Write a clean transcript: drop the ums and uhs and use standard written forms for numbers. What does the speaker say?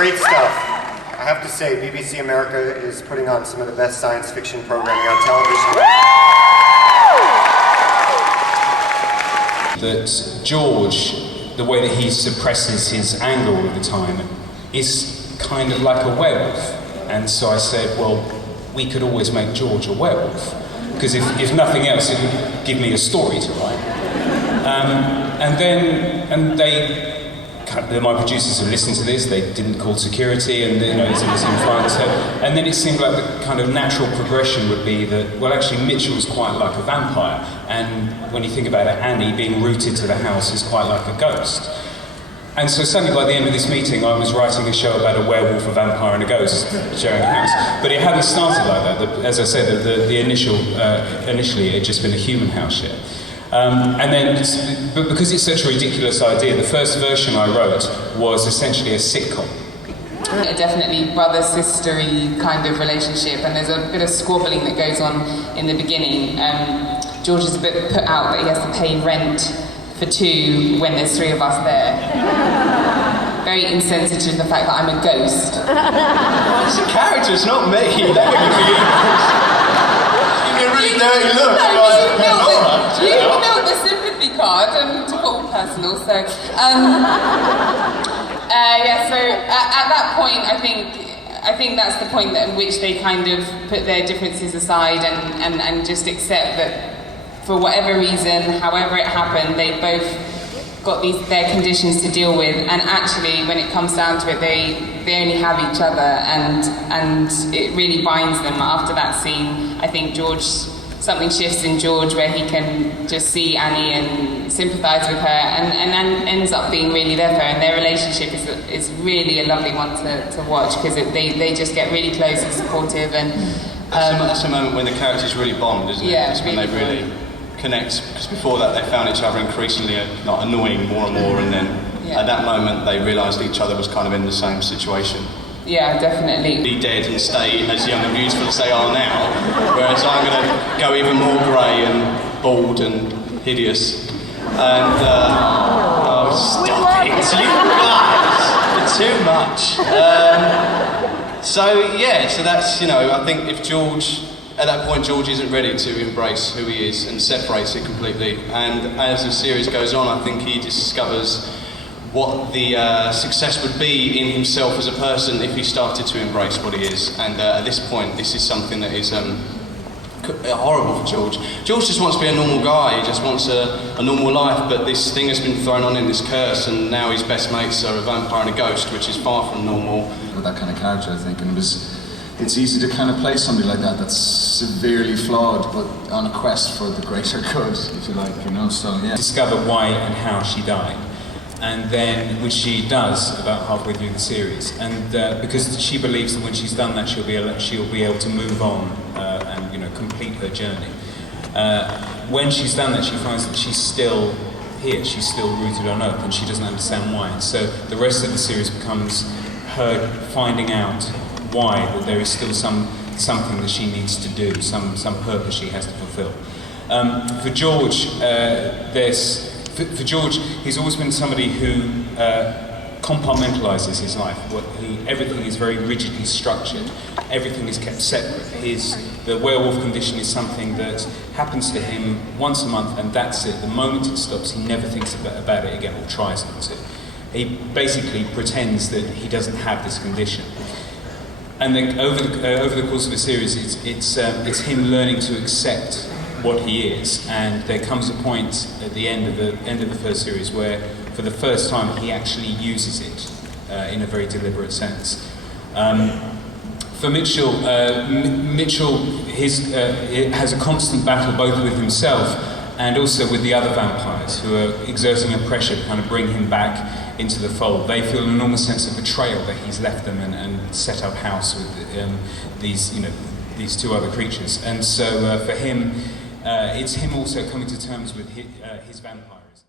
Great stuff. I have to say, BBC America is putting on some of the best science fiction programming on television. That George, the way that he suppresses his anger all the time, is kind of like a werewolf. And so I said, well, we could always make George a werewolf. Because if nothing else, it would give me a story to write. My producers who listened to this, they didn't call security, and it was in fine. And then it seemed like the kind of natural progression would be that, well, actually Mitchell's quite like a vampire, and when you think about it, Annie being rooted to the house is quite like a ghost. And so suddenly by the end of this meeting, I was writing a show about a werewolf, a vampire, and a ghost sharing a house. But it hadn't started like that. As I said, initially it had just been a human house share. But because it's such a ridiculous idea, the first version I wrote was essentially a sitcom. A definitely brother-sistery kind of relationship, and there's a bit of squabbling that goes on in the beginning. George is a bit put out that he has to pay rent for two when there's three of us there. Very insensitive to the fact that I'm a ghost. Well, it's a character, it's not me. Give me a really dirty look. You built the sympathy card and took it all personal, so... so at that point, I think that's the point in which they kind of put their differences aside and just accept that for whatever reason, however it happened, they both got their conditions to deal with, and actually when it comes down to it, they only have each other, and it really binds them. After that scene, I think something shifts in George where he can just see Annie and sympathise with her, and ends up being really there for her, and their relationship is really a lovely one to watch, because they just get really close and supportive, and that's the moment when the characters really bond, isn't it? Yeah, it's when they really connect, because before that they found each other increasingly annoying more and more, and then at that moment they realised each other was kind of in the same situation. Yeah, definitely. Be dead and stay as young and beautiful as they are now, whereas I'm going to go even more grey and bald and hideous. And, oh, stop it, you guys! It's too much. So that's, I think if George, at that point George isn't ready to embrace who he is and separates it completely. And as the series goes on, I think he discovers what the success would be in himself as a person if he started to embrace what he is. And at this point, this is something that is horrible for George. George just wants to be a normal guy, he just wants a normal life, but this thing has been thrown on him, this curse, and now his best mates are a vampire and a ghost, which is far from normal. With that kind of character, I think, and it's easy to kind of play somebody like that that's severely flawed, but on a quest for the greater good, if you like, so yeah. Discover why and how she died. And then, which she does about halfway through the series, and because she believes that when she's done that, she'll be able to move on and complete her journey. When she's done that, she finds that she's still here, she's still rooted on Earth, and she doesn't understand why. And so the rest of the series becomes her finding out why, that there is still something that she needs to do, some purpose she has to fulfill. For George, For George, he's always been somebody who compartmentalises his life, who everything is very rigidly structured, everything is kept separate. The werewolf condition is something that happens to him once a month, and that's it. The moment it stops, he never thinks about it again, or tries not to. He basically pretends that he doesn't have this condition. And over the course of the series, it's him learning to accept what he is, and there comes a point at the end of the first series where, for the first time, he actually uses it in a very deliberate sense. For Mitchell, has a constant battle both with himself and also with the other vampires who are exerting a pressure to kind of bring him back into the fold. They feel an enormous sense of betrayal that he's left them and set up house with these two other creatures, and so for him. It's him also coming to terms with his vampires.